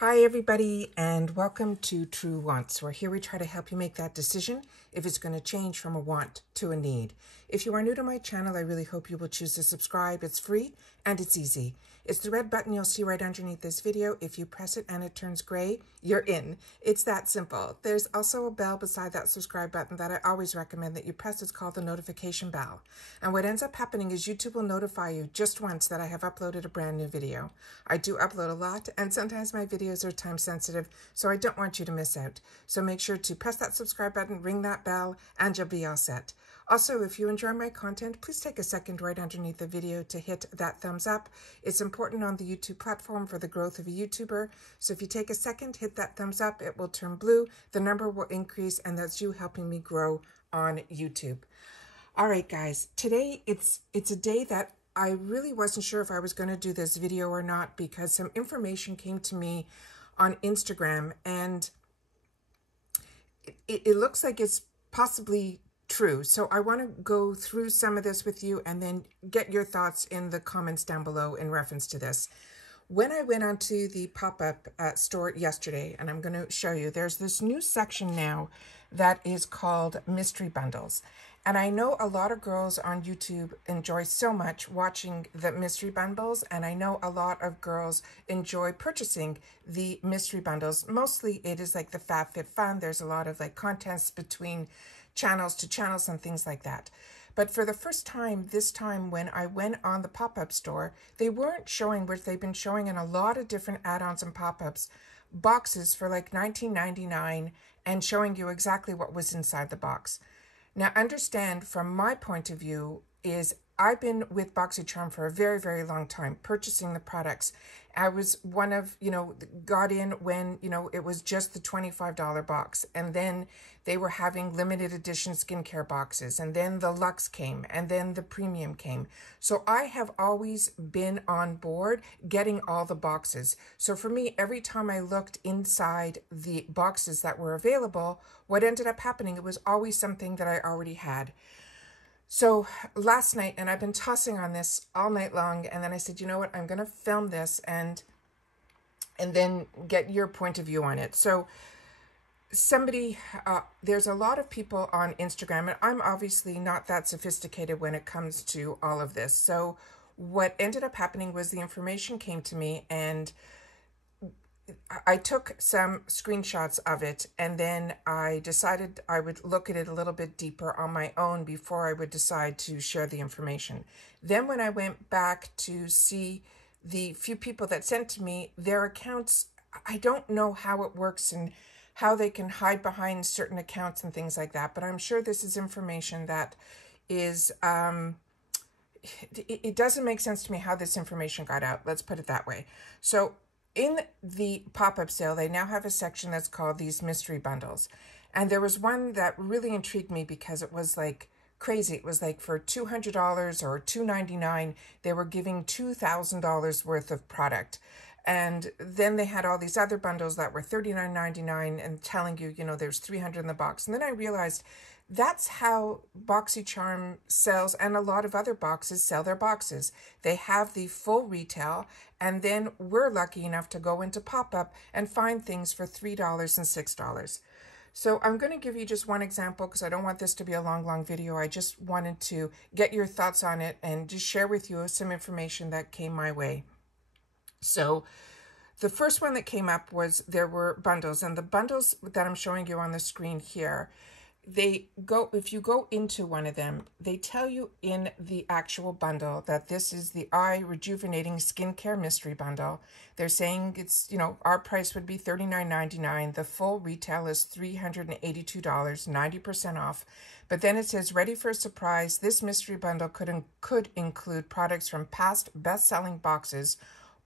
Hi everybody, and welcome to True Wants, where here we try to help you make that decision if it's going to change from a want to a need. If you are new to my channel, I really hope you will choose to subscribe. It's free and it's easy. It's the red button you'll see right underneath this video. If you press it and it turns gray, you're in. It's that simple. There's also a bell beside that subscribe button that I always recommend that you press. It's called the notification bell. And what ends up happening is YouTube will notify you just once that I have uploaded a brand new video. I do upload a lot, and sometimes my videos are time sensitive, so I don't want you to miss out. So make sure to press that subscribe button, ring that bell, and you'll be all set. Also, if you enjoy my content, please take a second right underneath the video to hit that thumbs up. It's important on the YouTube platform for the growth of a YouTuber. So if you take a second, hit that thumbs up, it will turn blue, the number will increase, and that's you helping me grow on YouTube. All right, guys, today it's a day that I really wasn't sure if I was going to do this video or not because some information came to me on Instagram, and it looks like it's possibly true. So I want to go through some of this with you and then get your thoughts in the comments down below in reference to this. When I went onto the pop-up store yesterday, and I'm going to show you, there's this new section now that is called mystery bundles. And I know a lot of girls on YouTube enjoy so much watching the mystery bundles, and I know a lot of girls enjoy purchasing the mystery bundles. Mostly it is like the FabFitFun. There's a lot of like contests between channels to channels and things like that. But for the first time, this time when I went on the pop-up store, they weren't showing, which they've been showing in a lot of different add-ons and pop-ups, boxes for like $19.99 and showing you exactly what was inside the box. Now, understand from my point of view is I've been with Boxycharm for a very, very long time, purchasing the products. I was one of, got in when, it was just the $25 box. And then they were having limited edition skincare boxes. And then the Luxe came. And then the Premium came. So I have always been on board getting all the boxes. So for me, every time I looked inside the boxes that were available, what ended up happening, it was always something that I already had. So last night, and I've been tossing on this all night long, and then I said, you know what, I'm going to film this and then get your point of view on it. So there's a lot of people on Instagram, and I'm obviously not that sophisticated when it comes to all of this. So what ended up happening was the information came to me, and I took some screenshots of it, and then I decided I would look at it a little bit deeper on my own before I would decide to share the information. Then when I went back to see the few people that sent to me, their accounts, I don't know how it works and how they can hide behind certain accounts and things like that, but I'm sure this is information that is, it doesn't make sense to me how this information got out. Let's put it that way. So in the pop-up sale, they now have a section that's called these mystery bundles. And there was one that really intrigued me because it was like crazy. It was like for $200 or $299, they were giving $2,000 worth of product. And then they had all these other bundles that were $39.99 and telling you, there's 300 in the box. And then I realized that's how Boxycharm sells, and a lot of other boxes sell their boxes. They have the full retail, and then we're lucky enough to go into pop-up and find things for $3 and $6. So I'm going to give you just one example because I don't want this to be a long video. I just wanted to get your thoughts on it and just share with you some information that came my way. So the first one that came up was there were bundles, and the bundles that I'm showing you on the screen here, if you go into one of them, they tell you in the actual bundle that this is the Eye Rejuvenating Skincare Mystery Bundle. They're saying it's, our price would be $39.99. The full retail is $382, 90% off. But then it says, ready for a surprise, this mystery bundle could include products from past best-selling boxes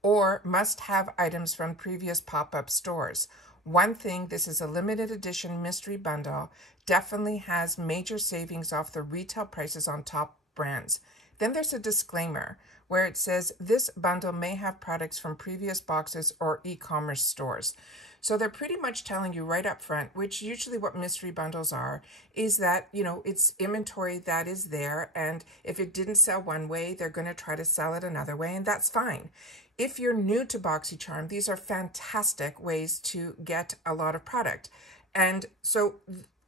or must-have items from previous pop-up stores. One thing, this is a limited edition mystery bundle, definitely has major savings off the retail prices on top brands. Then there's a disclaimer where it says this bundle may have products from previous boxes or e-commerce stores. So they're pretty much telling you right up front, which usually what mystery bundles are, is that, it's inventory that is there. And if it didn't sell one way, they're going to try to sell it another way. And that's fine. If you're new to Boxycharm, these are fantastic ways to get a lot of product. And so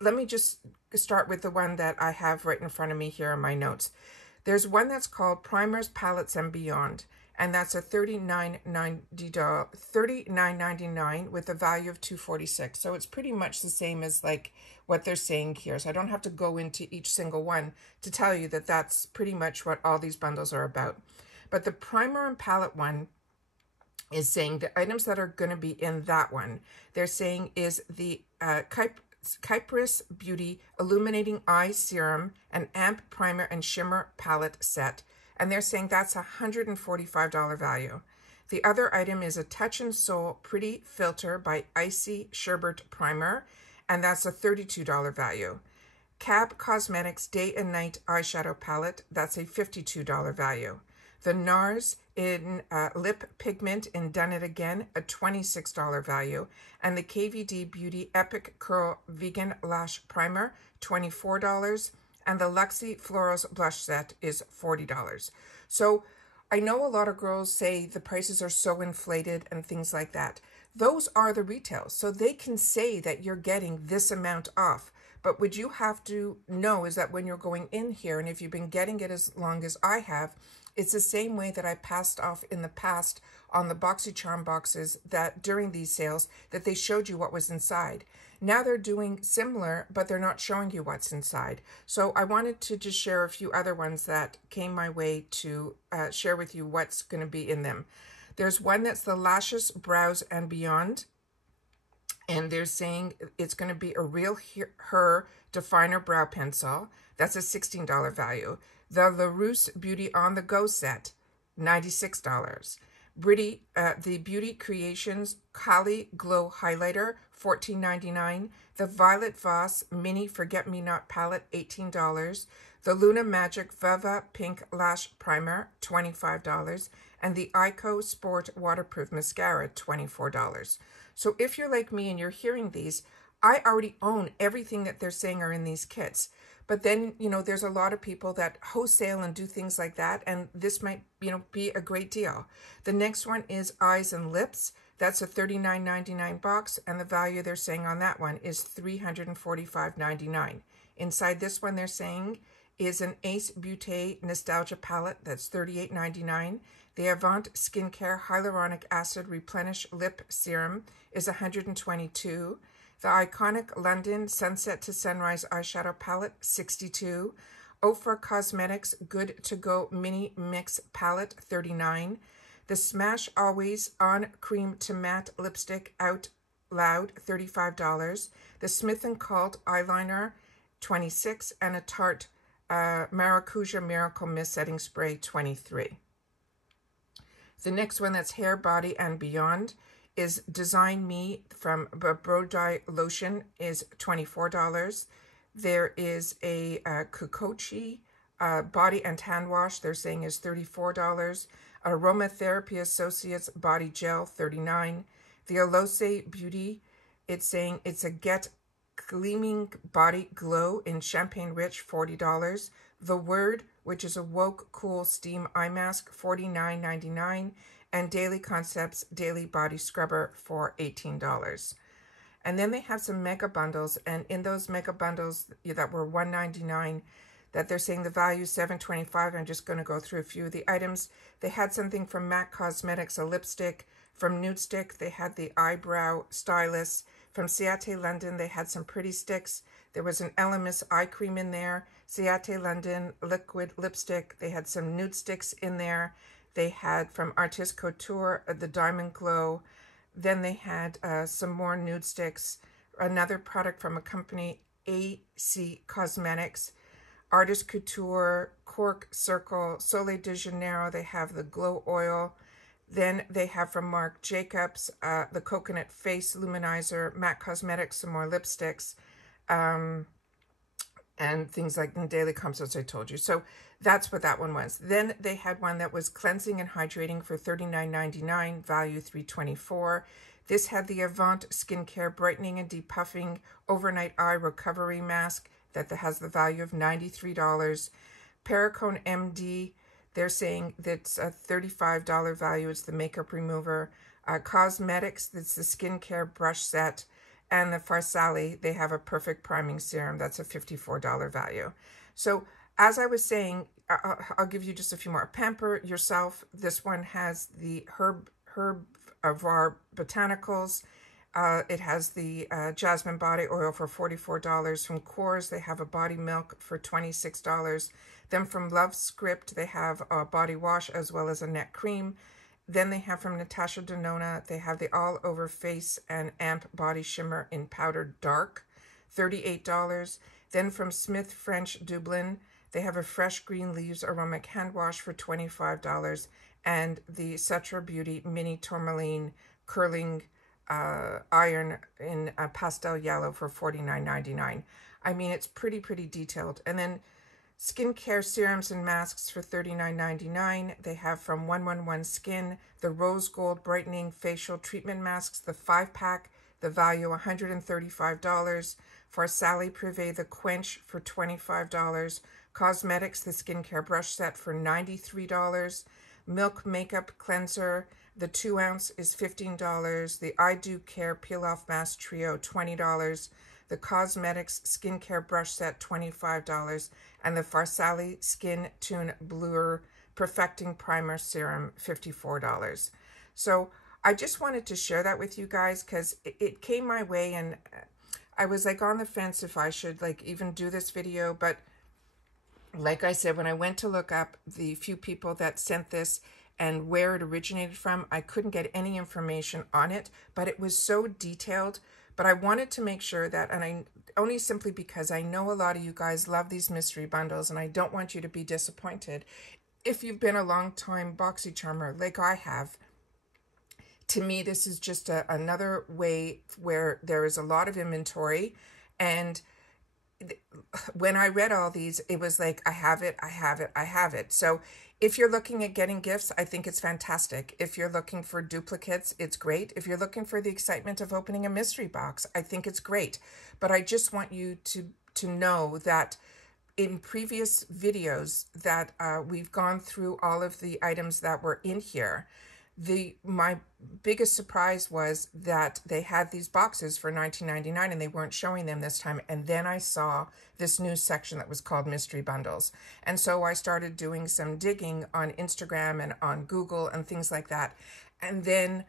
let me just start with the one that I have right in front of me here in my notes. There's one that's called Primers, Palettes, and Beyond, and that's a $39.99 with a value of $246. So it's pretty much the same as like what they're saying here. So I don't have to go into each single one to tell you that that's pretty much what all these bundles are about. But the primer and palette one is saying the items that are going to be in that one, they're saying is the Kypris Beauty Illuminating Eye Serum, an Amp Primer and Shimmer Palette Set. And they're saying that's a $145 value. The other item is a Touch and Soul Pretty Filter by Icy Sherbet Primer, and that's a $32 value. Cab Cosmetics Day and Night Eyeshadow Palette, that's a $52 value. The NARS in Lip Pigment in Done It Again, a $26 value. And the KVD Beauty Epic Curl Vegan Lash Primer, $24. And the Luxie Florals Blush Set is $40. So I know a lot of girls say the prices are so inflated and things like that. Those are the retails. So they can say that you're getting this amount off. But what you have to know is that when you're going in here, and if you've been getting it as long as I have, it's the same way that I passed off in the past on the Boxycharm boxes that during these sales that they showed you what was inside. Now they're doing similar, but they're not showing you what's inside. So I wanted to just share a few other ones that came my way to share with you what's going to be in them. There's one that's the Lashes, Brows, and Beyond. And they're saying it's going to be a Real Her Definer Brow Pencil. That's a $16 value. The LaRousse Beauty On The Go Set, $96. The Beauty Creations Kali Glow Highlighter, $14.99. The Violet Voss Mini Forget Me Not Palette, $18. The Luna Magic Veva Pink Lash Primer, $25. And the Ico Sport Waterproof Mascara, $24. So if you're like me and you're hearing these, I already own everything that they're saying are in these kits. But then, you know, there's a lot of people that wholesale and do things like that, and this might, you know, be a great deal. The next one is Eyes and Lips. That's a $39.99 box, and the value they're saying on that one is $345.99. Inside this one, they're saying is an Ace Beauté Nostalgia Palette. That's $38.99. The Avant Skincare Hyaluronic Acid Replenish Lip Serum is $122. The Iconic London Sunset to Sunrise Eyeshadow Palette, $62. Ofra Cosmetics Good To Go Mini Mix Palette, $39. The Smash Always On Cream to Matte Lipstick Out Loud, $35. The Smith & Cult Eyeliner, $26. And a Tarte Maracuja Miracle Mist Setting Spray, $23. The next one that's Hair, Body, and Beyond is Design Me from Brodie Lotion is $24. There is a Kukochi Body and Hand Wash, they're saying is $34. Aromatherapy Associates Body Gel, $39. The Alose Beauty, it's saying it's a Get Gleaming Body Glow in Champagne Rich, $40. The Word, which is a Woke Cool Steam Eye Mask, $49.99. And Daily Concepts Daily Body Scrubber for $18. And then they have some mega bundles, and in those mega bundles that were $199, that they're saying the value is $725. I'm just going to go through a few of the items. They had something from MAC Cosmetics, a lipstick. From Nude Stick, they had the eyebrow stylus. From Ciate London, they had some pretty sticks. There was an Elemis eye cream in there. Ciate London liquid lipstick. They had some nude sticks in there. They had from Artist Couture, the Diamond Glow. Then they had some more nude sticks. Another product from a company, AC Cosmetics. Artist Couture, Cork Circle, Soleil de Janeiro. They have the Glow Oil. Then they have from Marc Jacobs, the Coconut Face Luminizer. MAC Cosmetics, some more lipsticks. And things like in Daily Concepts, I told you. So that's what that one was. Then they had one that was cleansing and hydrating for $39.99, value $324. This had the Avant Skincare Brightening and Depuffing Overnight Eye Recovery Mask that has the value of $93. Perricone MD, They're saying that's a $35 value. It's the makeup remover. Cosmetics, that's the skincare brush set. And the Farsali, they have a perfect priming serum. That's a $54 value. So as I was saying, I'll give you just a few more. Pamper Yourself. This one has the Herb Var Botanicals. It has the jasmine body oil for $44. From Kors, they have a body milk for $26. Then from Love Script, they have a body wash as well as a neck cream. Then they have from Natasha Denona, they have the All Over Face and Amp Body Shimmer in Powdered Dark, $38. Then from Smith French Dublin, they have a Fresh Green Leaves Aromatic Hand Wash for $25. And the Cetra Beauty Mini Tourmaline Curling Iron in Pastel Yellow for $49.99. I mean, it's pretty detailed. And then skincare serums and masks for $39.99. They have from 111 Skin, the Rose Gold Brightening Facial Treatment Masks, the 5-pack, the value $135. For Sally Privé, the Quench for $25. Cosmetics, the skincare brush set for $93. Milk Makeup Cleanser, the 2-ounce is $15. The I Do Care Peel Off Mask Trio, $20. The Cosmetics Skincare Brush Set, $25. And the Farsali Skin Tune Blur Perfecting Primer Serum, $54. So I just wanted to share that with you guys because it came my way and I was like on the fence if I should like even do this video. But like I said, when I went to look up the few people that sent this and where it originated from, I couldn't get any information on it, but it was so detailed. But I wanted to make sure that, and I only simply because I know a lot of you guys love these mystery bundles and I don't want you to be disappointed. If you've been a long time Boxycharmer like I have, to me, this is just another way where there is a lot of inventory. And when I read all these, it was like, I have it, I have it, I have it. So if you're looking at getting gifts, I think it's fantastic. If you're looking for duplicates, it's great. If you're looking for the excitement of opening a mystery box, I think it's great. But I just want you to know that in previous videos that we've gone through all of the items that were in here. My biggest surprise was that they had these boxes for $19.99 and they weren't showing them this time. And then I saw this new section that was called Mystery Bundles. And so I started doing some digging on Instagram and on Google and things like that. And then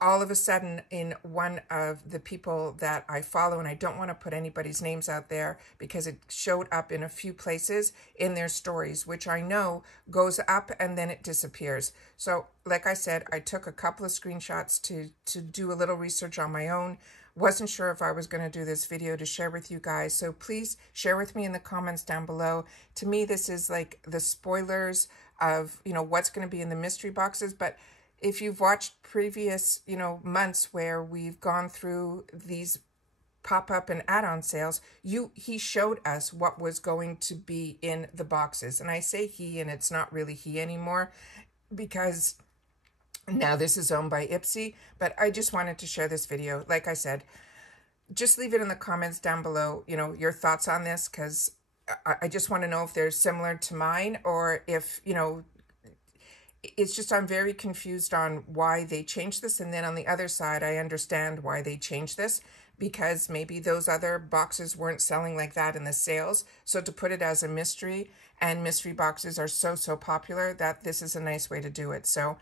all of a sudden, in one of the people that I follow, and I don't want to put anybody's names out there because it showed up in a few places in their stories, which I know goes up and then it disappears. So like I said, I took a couple of screenshots to do a little research on my own. Wasn't sure if I was going to do this video to share with you guys. So please share with me in the comments down below. To me, this is like the spoilers of, what's going to be in the mystery boxes. But if you've watched previous, months where we've gone through these pop-up and add-on sales, he showed us what was going to be in the boxes. And I say he, and it's not really he anymore because now this is owned by Ipsy. But I just wanted to share this video. Like I said, just leave it in the comments down below, your thoughts on this, because I just want to know if they're similar to mine or if, it's just I'm very confused on why they changed this. And then on the other side, I understand why they changed this because maybe those other boxes weren't selling like that in the sales. So to put it as a mystery, and mystery boxes are so popular, that this is a nice way to do it. So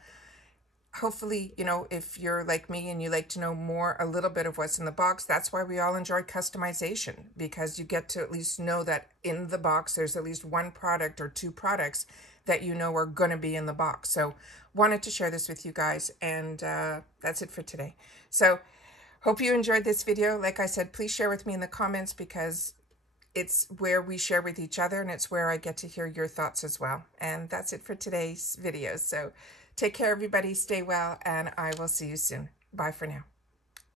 hopefully, if you're like me and you like to know a little bit of what's in the box, that's why we all enjoy customization, because you get to at least know that in the box, there's at least one product or two products that are going to be in the box. So wanted to share this with you guys, and that's it for today. So hope you enjoyed this video. Like I said, please share with me in the comments because it's where we share with each other and it's where I get to hear your thoughts as well. And that's it for today's video. So take care, everybody. Stay well, and I will see you soon. Bye for now.